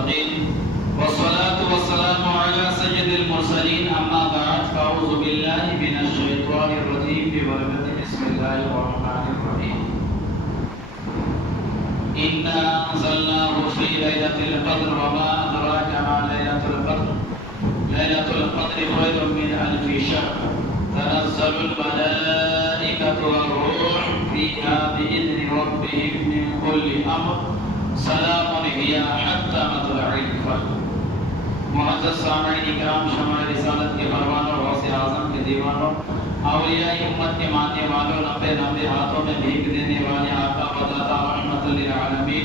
المتقين والصلاة والسلام على سيد المرسلين أما بعد فأعوذ بالله من الشيطان الرجيم ببركة بسم الله الرحمن الرحيم إنا أنزلناه في ليلة القدر وما أدراك ما ليلة القدر ليلة القدر خير من ألف شهر تنزل الملائكة والروح فيها بإذن ربهم من كل أمر سلام هي حتى مطلع الفجر. معزز سامعین اکرام، شمع رسالت کے پروانوں، غوث اعظم کے دیوانوں، اولیاء امت کے ماننے والوں، لمبے لمبے ہاتھوں میں بھیک دینے والے آقا بداتا رحمت للعالمین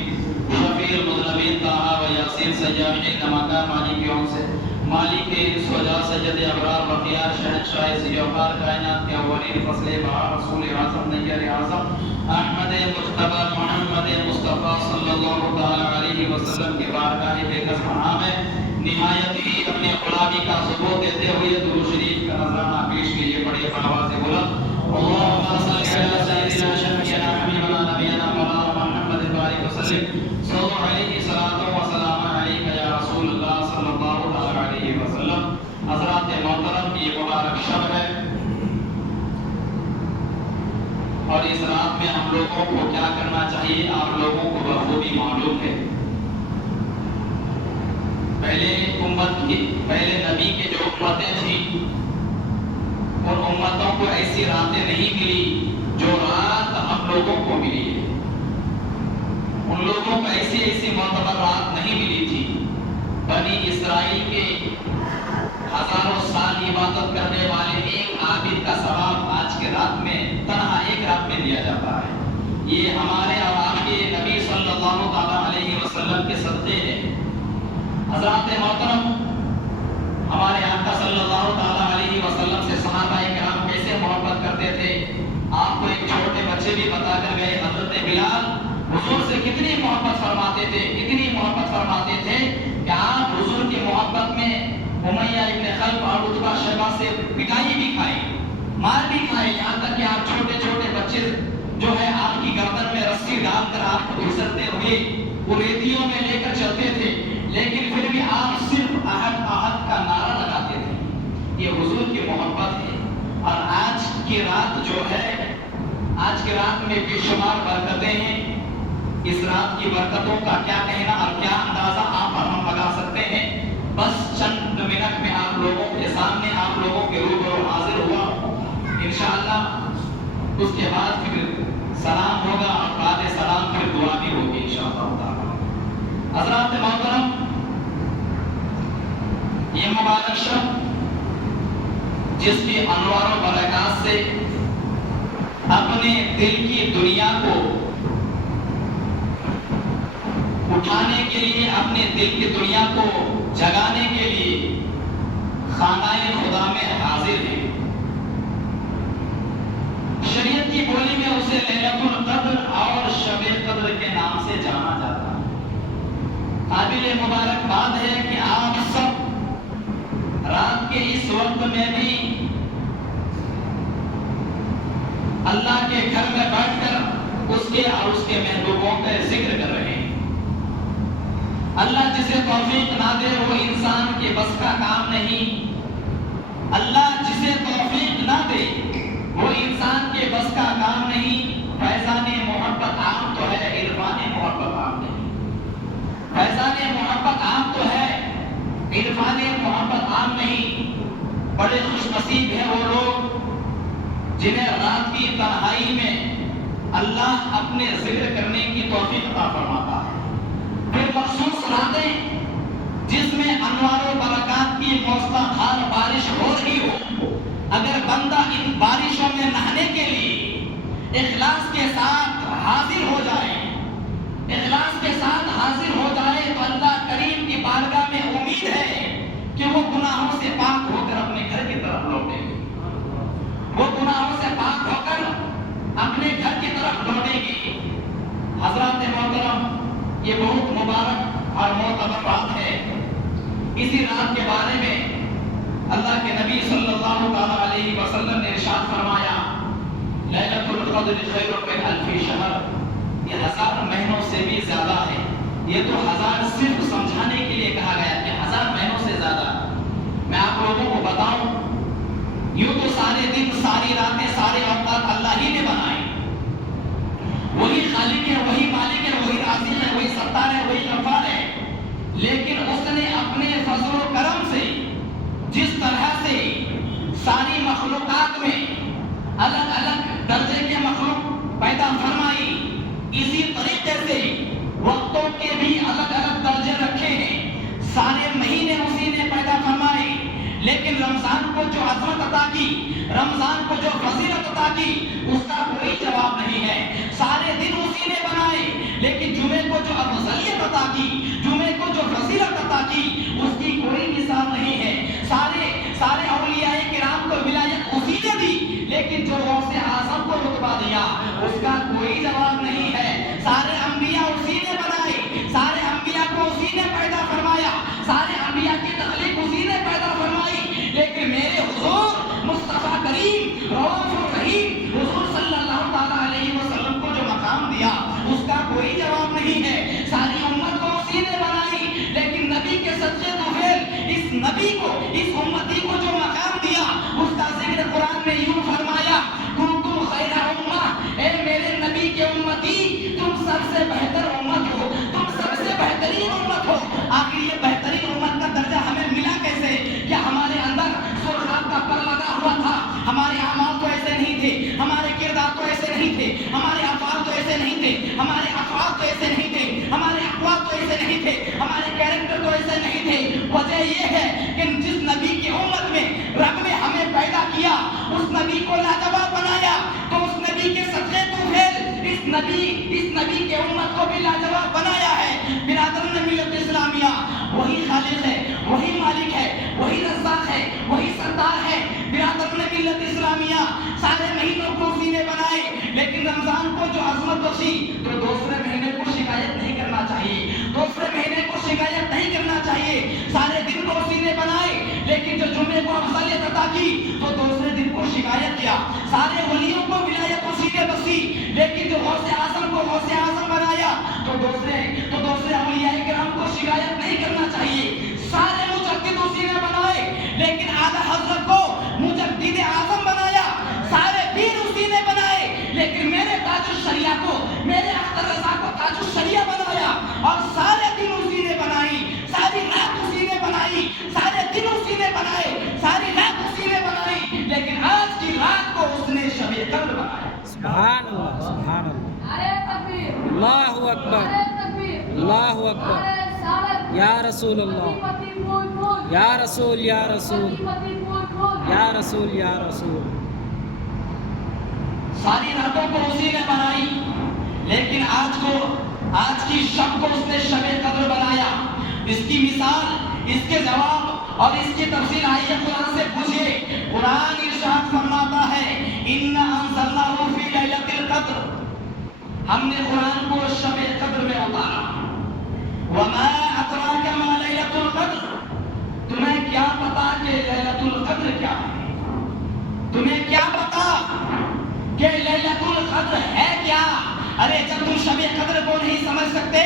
شفیع المذنبین طٰہٰ و یاسین سیاحین نماکار مالکیوں سے مالک سجا سجد ابرار بخیار شہنشاہ سیوکار کائنات کے اولین فصل بہار رسول اعظم نیر اعظم احمد مجتبی محمد مصطفیٰ صلی اللہ تعالی علیہ وسلم کے بارگاہ بے گز پناہ میں نہایت ہی اپنے غلامی کا ثبوت دیتے ہوئے درود شریف کا نذرانہ پیش کیجیے. بڑی آواز سے بولا اللهم صل على سيدنا شفيعنا حبيبنا نبينا مولانا محمد بارك وسلم صلوا عليه صلاة وسلام عليك يا رسول الله صلی اللہ علیہ وسلم. حضرات محترم، یہ مبارک شب ہے اور اس رات میں ہم لوگوں کو کیا کرنا چاہیے آپ لوگوں کو بخوبی معلوم ہے. پہلے نبی کے جو امتیں تھیں ان امتوں کو ایسی راتیں نہیں ملی جو رات ہم لوگوں کو ملی ہے. ان لوگوں کو ایسی معتبر رات نہیں ملی تھی. بنی اسرائیل کے ہزاروں سال عبادت کرنے والے ایک عابد کا ثواب آج کے رات میں تنہا ایک رات میں دیا جاتا ہے. یہ ہمارے اور آپ کے نبی صلی اللہ علیہ وسلم کے صدقے ہیں. حضرات محترم، ہمارے آقا صلی اللہ علیہ وسلم سے صحابہ کرام کیسے محبت کرتے تھے آپ کو ایک چھوٹے بچے بھی بتا کر گئے. حضرت بلال حضور سے کتنی محبت فرماتے تھے کہ آپ حضور کی محبت میں امیہ ابن خلف اور عتبہ شیبہ سے پٹائی بھی کھائی، مار بھی کھائی، یہاں تک کہ آپ چھوٹے چھوٹے بچے جو ہے آپ کی گردن میں رسی ڈال کر آپ کو گھسٹتے ہوئے وہ ریتیوں میں لے کر چلتے تھے، لیکن پھر بھی آپ صرف احد احد کا نعرہ لگاتے تھے. یہ حضور کی محبت ہے. اور آج کی رات جو ہے، آج کی رات میں بے شمار برکتیں ہیں. اس رات کی برکتوں کا کیا کہنا اور کیا اندازہ آپ پر ہم لگا سکتے ہیں. بس چند منٹ میں آپ لوگوں کے سامنے آپ لوگوں کے روبرو حاضر ہوا انشاءاللہ. اس کے بعد پھر سلام ہوگا اور بعد سلام پھر دعا بھی ہوگی انشاءاللہ تعالی. حضرات محترم، یہ مبارک شب جس کی انوار و برکات سے اپنے دل کی دنیا کو اٹھانے کے لیے، اپنے دل کی دنیا کو جگانے کے لیے خانہ خدا میں حاضر ہے. شریعت کی بولی میں اسے لیلۃ القدر اور شب قدر کے نام سے جانا جاتا ہے. قابل مبارک بات ہے کہ آپ سب رات کے اس وقت میں بھی اللہ کے گھر میں بیٹھ کر اس کے اور اس کے محبوبوں کا ذکر کر رہے ہیں. اللہ جسے توفیق نہ دے وہ انسان کے بس کا کام نہیں. اللہ جسے توفیق نہ دے وہ انسان کے بس کا کام نہیں. فیضان محبت عام تو ہے، عرفان محبت عام نہیں. فیضان محبت عام تو ہے، عرفان محبت عام نہیں. بڑے خوش نصیب ہیں وہ لوگ جنہیں رات کی تنہائی میں اللہ اپنے ذکر کرنے کی توفیق عطا فرماتا ہے. پھر مخصوص راتیں جس میں انوار و برکات کی موسلادھار بارش ہو رہی ہو، اگر بندہ ان بارشوں میں نہانے کے لیے اخلاص کے ساتھ حاضر ہو جائے تو اللہ کریم کی بارگاہ میں امید ہے کہ وہ گناہوں سے پاک ہو کر اپنے گھر کی طرف لوٹے گی. حضرات محترم، یہ بہت مبارک اور معتبر بات ہے. اسی رات کے بارے میں اللہ کے نبی صلی اللہ علیہ وسلم نے ارشاد فرمایا لیلۃ القدر خیر من الف شہر. یہ 1000 مہینوں سے بھی زیادہ ہے. یہ تو 1000 صرف سمجھانے کے لیے کہا گیا کہ 1000 مہینوں سے زیادہ. میں آپ لوگوں کو بتاؤں، یوں تو سارے دن، ساری راتیں، سارے اوقات اللہ ہی نے بنائے. وہی خالق ہے، وہی مالک ہے، وہی رازق ہے، وہی ستار ہے، وہی غفار ہے. لیکن اس نے اپنے فضل و کرم سے جس طرح سے ساری مخلوقات میں الگ الگ درجے کے مخلوق پیدا فرمائی، اسی طریقے سے وقتوں کے بھی الگ الگ درجے رکھے ہیں. سارے مہینے اسی نے پیدا فرمائے. لیکن رمضان کو جو عظمت عطا کی، رمضان کو جو فضیلت عطا کی، اس کا کوئی جواب نہیں ہے. سارے دن اسی نے بنائے، لیکن جمعے کو جو افضلیت عطا کی، جمعے کو جو فضیلت عطا کی، اس کی کوئی مثال نہیں ہے. سارے اولیاء کرام کو ولایت اسی نے دی، لیکن جو غوث اعظم کو رتبہ دیا اس کا کوئی جواب نہیں ہے. سارے انبیاء اسی نے بنائے، سارے انبیاء کو اسی نے پیدا فرمایا، سارے انبیاء کی تخلیق اسی نے پیدا فرمائی. لیکن میرے حضور مصطفیٰ کریم رؤوف الرحیم حضور صلی اللہ تعالیٰ علیہ وسلم کو جو مقام دیا اس کا کوئی جواب نہیں ہے. ساری امت کو اسی نے بنائی، لیکن نبی کے صدقے تو اس نبی کو، اس امتی کو جو مقام دیا اس کا ذکر قرآن میں یوں فرمایا، کنتم خیر امہ، اے میرے نبی کے امتی تم سب سے بہتر امت ہو، تم سب سے بہترین امت ہو. آخر یہ بہترین امت کا درجہ ہمیں ملا کیسے؟ کیا ہمارے اندر سرخاب کا پر لگا ہوا تھا؟ ہمارے اعمال تو ایسے نہیں تھے، ہمارے کردار تو ایسے نہیں تھے، ہمارے افعال تو ایسے نہیں تھے، ہمارے افعال تو ایسے نہیں تھے، ہمارے اقوال تو ایسے نہیں تھے، ہمارے کیریکٹر تو ایسے نہیں تھے. وجہ یہ ہے کہ جس نبی کی امت میں رب نے ہمیں پیدا کیا، اس نبی کو لاجواب بنایا، تو اس نبی کے صدقے تو پھر اس نبی کے امت کو بھی لاجواب بنایا ہے. برادران ملت اسلامیہ، وہی خالق ہے، وہی مالک ہے، وہی رزاق ہے، وہی ستار ہے. برادران ملت اسلامیہ، سارے مہینوں کو اسی نے بنائے، لیکن رمضان کو جو عظمت بخشی تو دوسرے مہینے کو شکایت نہیں کرنا چاہیے، دوسرے مہینے کو شکایت نہیں کرنا چاہیے. سارے دن کو اسی نے بنائے، لیکن جو جمعے کو افضلیت عطا کی تو دوسرے دن کو شکایت کیا. سارے ولیوں کو ولایت اسی نے بخشی، لیکن جو غوث اعظم کو غوث اعظم بنایا تو دوسرے اولیاء کرام کو شکایت نہیں کرنا چاہیے. سارے مجدد اسی نے بنائے، لیکن اعلیٰ حضرت کو مجدد اعظم بنایا. سارے پیر اسی نے بنائے، لیکن میرے تاج الشریعہ کو، میرے اختر رضا کو تاج الشریعہ بنایا. اور سارے دن اسی نے بنائی، ساری رات اسی نے بنائی، سارے دن اسی نے بنائے، ساری رات اسی نے بنائی، لیکن آج کی رات کو اس نے شب قدر بنایا. سبحان اللہ، سبحان اللہ، اللہ اکبر، اللہ اکبر، یا رسول اللہ، یا رسول، یا رسول، یا رسول، یا رسول. ساری راتوں کو اسی نے بنائی، لیکن آج کی شب کو اس نے شب قدر بنایا. اس کی مثال، اس کے جواب اور اس کی تفسیر آئیے قرآن سے پوچھیے. قرآن ارشاد فرماتا ہے، اِنَّا أَنزَلْنَاهُ فِي لَيْلَةِ الْقَدْرِ، ہم نے قرآن کو شب قدر میں اتارا. وَمَا أَدْرَاكَ مَا لَيْلَةُ الْقَدْرِ، تمہیں کیا پتا کہ لیلۃ القدر کیا ہے؟ تمہیں کیا پتا کہ لیلۃ القدر ہے کیا؟ ارے جب تم شب قدر کو نہیں سمجھ سکتے،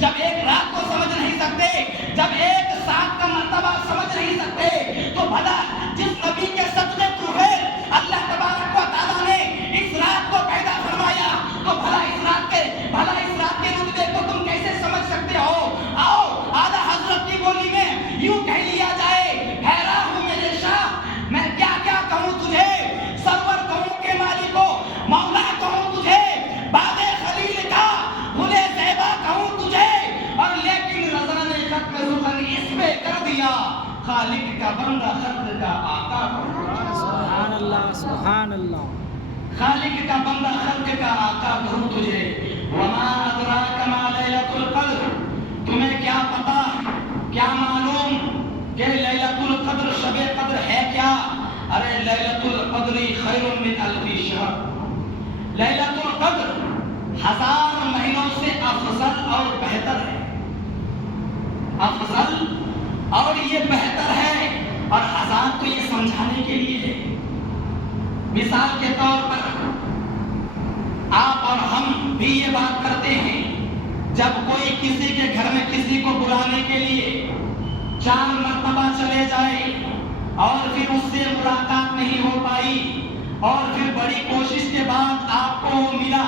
جب ایک رات کو سمجھ نہیں سکتے، جب ایک ساتھ کا مرتبہ سمجھ نہیں سکتے، تو بھلا جس نبی کے صدقے تو ہے اللہ تبارک و تعالیٰ نے اس رات کو پیدا فرمایا، تو بھلا اس رات کے رتبے کو تم کیسے سمجھ سکتے ہو؟ آؤ اعلیٰ حضرت کی بولی میں یوں کہہ لیا جائے، حیران ہوں میرے شاہ، میں کیا کیا کہوں تجھے، سرور کہوں کہ مالکو مولا کہوں تجھے، باغ خلیل کا گل زیبا کہوں تجھے، اور لیکن رضا نے ختم سخن اس پہ کر دیا، خالق کا بندہ خلق کا آقا کہوں. سبحان اللہ، سبحان اللہ. خالق کا بندہ خلق کا آقا کہوں تجھے. وما ادراک ما لیلۃ القدر، تمہیں کیا پتا، کیا معلوم کہ لیلۃ القدر شب قدر ہے کیا؟ ارے لیلۃ القدر خیر من الف شہر، لیلۃ القدر 1000 مہینوں سے افضل اور بہتر ہے. افضل اور یہ بہتر ہے، اور 1000 تو یہ سمجھانے کے لیے ہے. مثال کے طور پر آپ اور ہم بھی یہ بات کرتے ہیں، جب کوئی کسی کے گھر میں کسی کو بلانے کے لیے 4 مرتبہ چلے جائے اور پھر اس سے ملاقات نہیں ہو پائی اور پھر بڑی کوشش کے بعد آپ کو وہ ملا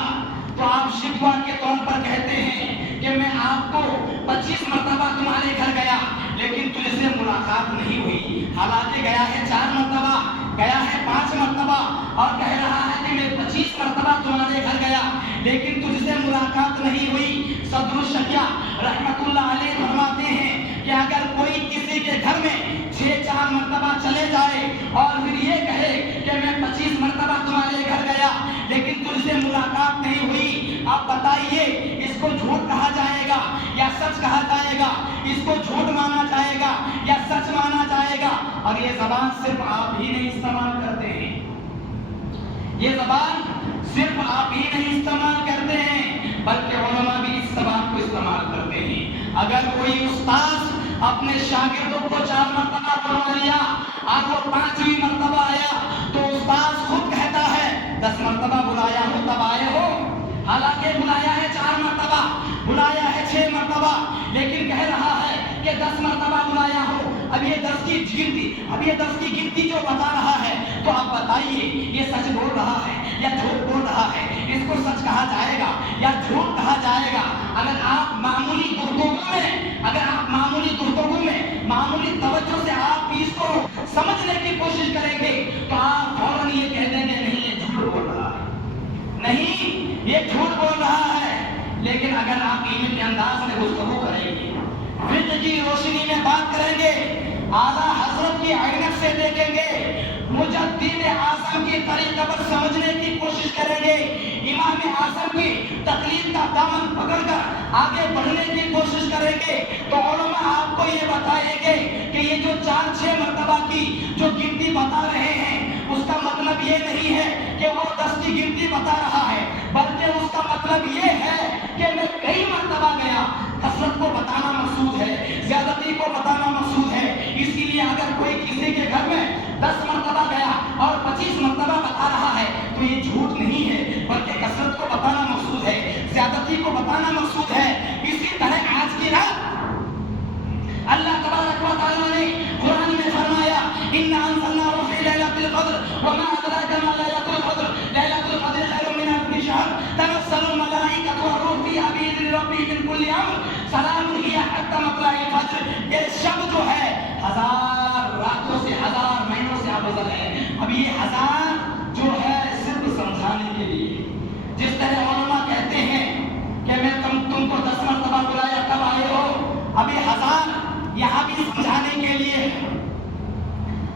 تو آپ شکوہ کے طور پر کہتے ہیں کہ میں آپ کو 25 مرتبہ تمہارے گھر گیا لیکن تجھ سے ملاقات نہیں ہوئی، حالانکہ گیا ہے 4 مرتبہ، گیا ہے 5 مرتبہ اور کہہ رہا ہے کہ میں 25 مرتبہ تمہارے گھر گیا لیکن تجھ سے ملاقات نہیں ہوئی۔ صدر الشریعہ رحمت اللہ علیہ فرماتے ہیں کہ اگر کوئی کسی کے گھر میں 6-4 مرتبہ چلے جائے اور پھر یہ کہے کہ میں 25 مرتبہ تمہارے گھر گیا لیکن تجھ سے ملاقات نہیں ہوئی، آپ بتائیے اس کو جھوٹ کہا جائے گا یا سچ کہا جائے گا؟ اس کو جھوٹ مانا جائے گا یا سچ مانا جائے گا؟ اور یہ زبان صرف آپ ہی نہیں استعمال کرتے ہیں، یہ زبان صرف آپ ہی نہیں استعمال کرتے ہیں بلکہ علماء بھی اس زبان کو استعمال کرتے ہیں۔ اگر کوئی استاد اپنے شاگردوں کو 4 مرتبہ بلا لیا اور وہ 5ویں مرتبہ آیا تو استاد خود کہتا ہے 10 مرتبہ بلایا ہو تب آئے ہو، حالانکہ بلایا ہے 4 مرتبہ، بلایا ہے 6 مرتبہ، لیکن کہہ رہا ہے کہ 10 مرتبہ بلایا ہو۔ اب یہ 10 کی گنتی جو بتا رہا ہے تو آپ بتائیے یہ سچ بول رہا ہے یا جھوٹ بول رہا ہے؟ اس کو سچ کہا جائے گا یا جھوٹ کہا جائے گا؟ اگر آپ معمولی گفتگو میں معمولی توجہ سے آپ اس کو سمجھنے کی کوشش کریں گے تو آپ فوراً یہ کہہ دیں گے نہیں یہ جھوٹ بول رہا ہے، نہیں یہ جھوٹ بول رہا ہے۔ لیکن اگر آپ علم کے انداز میں گفتگو کریں گے، فقہ کی روشنی میں بات کریں گے، اعلیٰ حضرت کی عینت سے دیکھیں گے، مجدد اعظم کی طریقہ پر سمجھنے کی کوشش کریں گے، امام اعظم کی تقلید کا دامن پکڑ کر آگے بڑھنے کی کوشش کریں گے تو علماء آپ کو یہ بتائیں گے کہ یہ جو 4-6 مرتبہ کی جو گنتی بتا رہے ہیں اس کا مطلب یہ نہیں ہے کہ وہ 10 کی گنتی بتا رہا ہے بلکہ اس کا مطلب یہ ہے کہ میں کئی مرتبہ گیا۔ کثرت کو بتانا مقصود ہے، زیادتی کو بتانا مقصود ہے، اسی لیے اگر کوئی کسی کے گھر میں 10 مرتبہ گیا اور 25 مرتبہ بتا رہا ہے تو یہ جھوٹ نہیں ہے بلکہ کثرت کو بتانا مقصود ہے، زیادتی کو بتانا مقصود ہے۔ اسی طرح آج کی رات اللہ تبارک و تعالیٰ نے قرآن میں فرمایا اِنَّا أَنزَلْنَاهُ فِي لَيْلَةِ الْقَدْرِ وَمَا أَدْرَاكَ مَا لَيْلَةُ الْقَدْرِ لَيْلَةُ الْقَدْرِ خَيْرٌ مِنْ أَلْفِ شَهْرٍ تَنَزَّلُ الْمَلَائِكَةُ وَالرُّوحُ فِيهَا بِإِذْنِ رَبِّهِمْ مِنْ كُلِّ أَمْرٍ سَلَامٌ هِيَ حَتَّى مَطْلَعِ الْفَجْرِ۔ یہ شب جو ہے 1000 راتوں سے 1000 مہینوں سے افضل ہے۔ اب یہ 1000 جو ہے صرف سمجھانے کے لیے، جس طرح علماء کہتے ہیں کہ میں تم کو 10 مرتبہ بلایا تب آئے ہو، اب یہ 1000 یہاں بھی سمجھانے کے لیے ہے،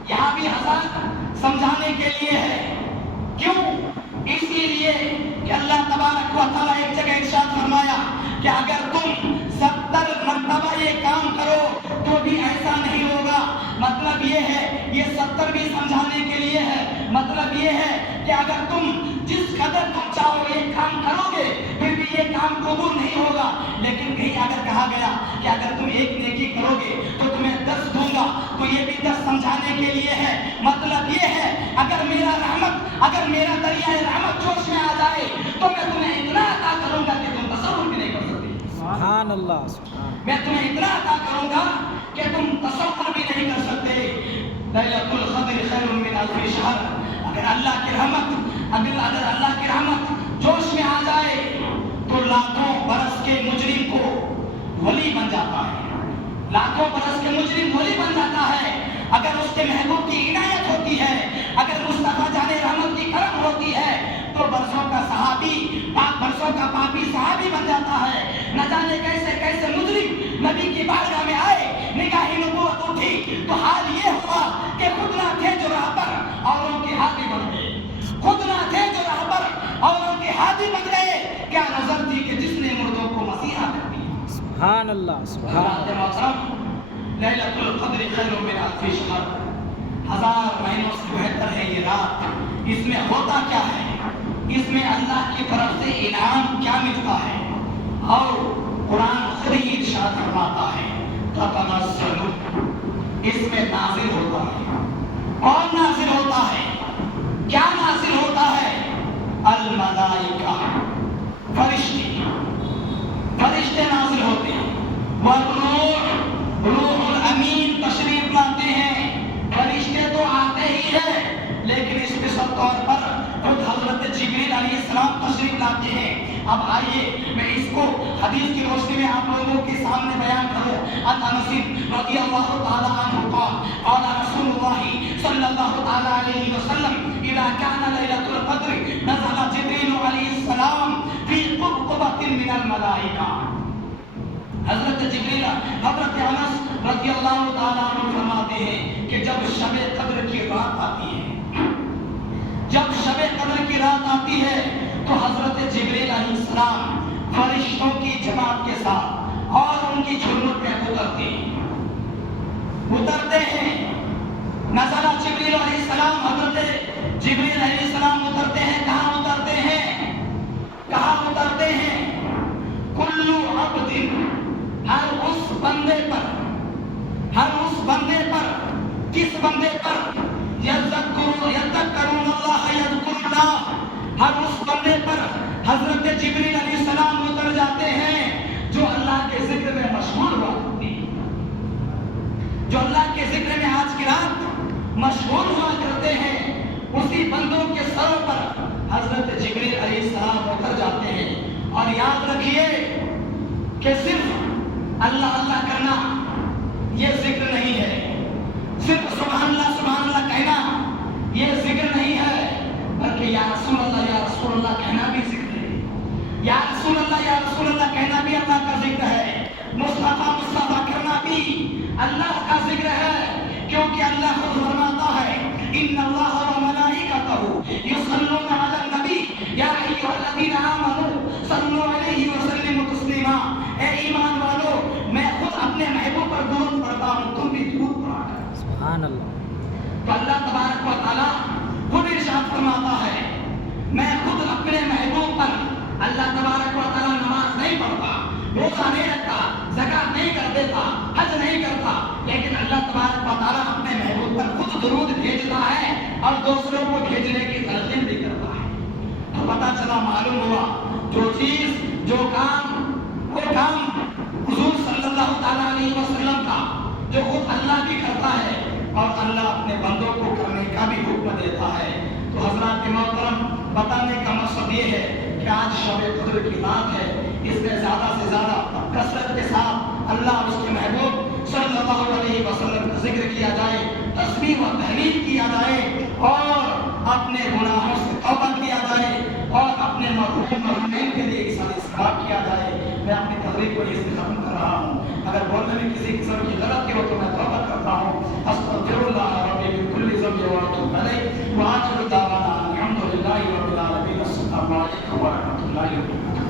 یہاں بھی 1000 سمجھانے کے لیے ہے۔ کیوں؟ اس لیے کہ اللہ تبارک و تعالیٰ ایک جگہ ارشاد فرمایا کہ اگر تم 70 مرتبہ یہ کام کرو تو بھی ایسا نہیں ہوگا۔ مطلب یہ ہے یہ 70 بھی سمجھانے کے لیے ہے، مطلب یہ ہے کہ اگر تم جس قدر تم چاہو یہ کام کرو گے پھر بھی یہ کام قبول نہیں ہوگا۔ لیکن کہیں اگر کہا گیا کہ اگر تم ایک نیکی کرو گے تو تمہیں 10 دوں گا تو یہ بھی 10 سمجھانے کے لیے ہے۔ مطلب یہ ہے اگر میرا دریائے رحمت جوش میں آ جائے تو میں تمہیں اتنا عطا کروں گا کہ تم تصور بھی نہیں کر سکتے۔ سبحان اللہ، میں تمہیں اتنا عطا کروں گا کہ تم تصور بھی نہیں کر سکتے۔ لیلۃ القدر خیر من الف شہر۔ اگر اللہ کی رحمت جوش میں آ جائے تو لاکھوں برس کے مجرم کو ولی بن جاتا ہے، لاکھوں برس کے مجرم ولی بن جاتا ہے اگر اس کے محبوب کی عنایت ہوتی ہے، اگر مصطفیٰ جان رحمت کی کرم ہوتی ہے تو برسوں کا پاپی صحابی بن جاتا ہے۔ نہ جانے کیسے کیسے مجرم نبی کی بارگاہ میں آئے، نگاہ نبوت اٹھی تو حال یہ ہوا کہ خود نہ تھے جو راہبر اور ان کے ہادی بن گئے، خود نہ تھے جو راہبر اور ان کے ہادی بن گئے۔ کیا نظر تھی کہ جس نے مردوں کو مسیحا کر دیا۔ سبحان اللہ، سبحان اللہ۔ لیلۃ القدر خیر من الف شہر، 1000 مہینوں سے بہتر ہے یہ رات۔ اس میں ہوتا کیا ہے؟ اس میں اللہ کی طرف سے انعام کیا ملتا ہے؟ اور قرآن خود ہی ارشاد فرماتا ہے تتنزل، اس میں نازل ہوتا ہے۔ کون نازل ہوتا ہے؟ کیا نازل ہوتا ہے؟ الملائکہ، فرشتے علیہ السلام تشریف لاتے ہیں. اب آئیے میں اس کو حدیث کی روشنی میں آپ لوگوں کے سامنے بیان کروں. ان انس رضی اللہ تعالی عنہ قال قال رسول اللہ صلی اللہ تعالی علیہ وسلم اذا كان ليلة القدر نزل جبريل علیہ السلام في قبقبة من الملائکہ. حضرت جبریل حضرت انس رضی اللہ تعالیٰ عنہ فرماتے ہیں کہ جب شب قدر کی رات آتی ہے، جب شب قدر کی رات آتی ہے تو حضرت جبریل علیہ السلام فرشتوں کی جماعت کے ساتھ اور ان کی جھرمٹ میں اترتے ہیں. نزل جبریل علیہ السلام، حضرت جبریل علیہ السلام اترتے ہیں. کہاں اترتے ہیں؟ کہاں اترتے ہیں؟ کل عبد، ہر اس بندے پر، ہر اس بندے پر، کس بندے پر؟ یذکرون اللہ یذکر اللہ، ہر اس بندے پر حضرت جبریل علیہ السلام اتر جاتے ہیں جو اللہ کے ذکر میں مشغول ہوا کرتے ہیں، جو اللہ کے ذکر میں آج کی رات مشغول ہوا کرتے ہیں. اسی بندوں کے سروں پر حضرت جبریل علیہ السلام اتر جاتے ہیں. اور یاد رکھیے کہ صرف اللہ اللہ کرنا یہ ذکر نہیں ہے، صرف سبحان اللہ کہنا یہ ذکر نہیں ہے، بلکہ یا رسول اللہ کہنا بھی ذکر ہے. یا رسول اللہ کہنا بھی اللہ کا ذکر ہے. مصطفیٰ کرنا بھی اللہ کا ذکر ہے، کیونکہ اللہ خود فرماتا ہے ان اللہ و ملائکتہ یصلون علی النبی یا ایھا الذین آمنوا صلوا علیہ وسلموا تسلیما. اے ایمان والو، میں خود اپنے محبوب پر درود پڑھتا ہوں، تم بھی درود پڑھا کرو. سبحان اللہ. تو اللہ تبارک و تعالی خود ارشاد فرماتا ہے میں خود اپنے محبوب پر، اللہ تبارک و تعالی نماز نہیں پڑھتا، روزہ نہیں رکھتا، زکات نہیں کر دیتا، حج نہیں کرتا، لیکن اللہ تبارک و تعالی اپنے محبوب پر خود درود بھیجتا ہے اور دوسروں کو بھیجنے کی تلقین بھی کرتا ہے. تو پتہ چلا، معلوم ہوا جو چیز، جو کام، وہ کام حضور صلی اللہ تعالی علیہ وسلم کا جو خود اللہ بھی کرتا ہے اور اللہ اپنے بندوں کو کرنے کا بھی حکم دیتا ہے. تو حضرات محترم، بتانے کا مقصد یہ ہے کہ آج شب قدر کی رات ہے، اس میں زیادہ سے زیادہ کثرت کے ساتھ اللہ اور اس کے محبوب صلی اللہ علیہ وسلم کا ذکر کیا جائے، تسبیح و تحلیل کیا جائے اور اپنے گناہوں سے توبہ کیا جائے اور اپنے مرحومین کے لیے استغفار کیا جائے. میں اپنی تقریر کو اس سے ختم کر رہا ہوں. اگر بولنے میں کسی قسم کی غلطی ہو تو میں توبہ کرتا ہوں. استغفر اللہ ربی من کل ذنب واتوب الیہ وآخر دعوانا الحمد للہ رب العالمین. السلام علیکم ورحمۃ اللہ وبرکاتہ.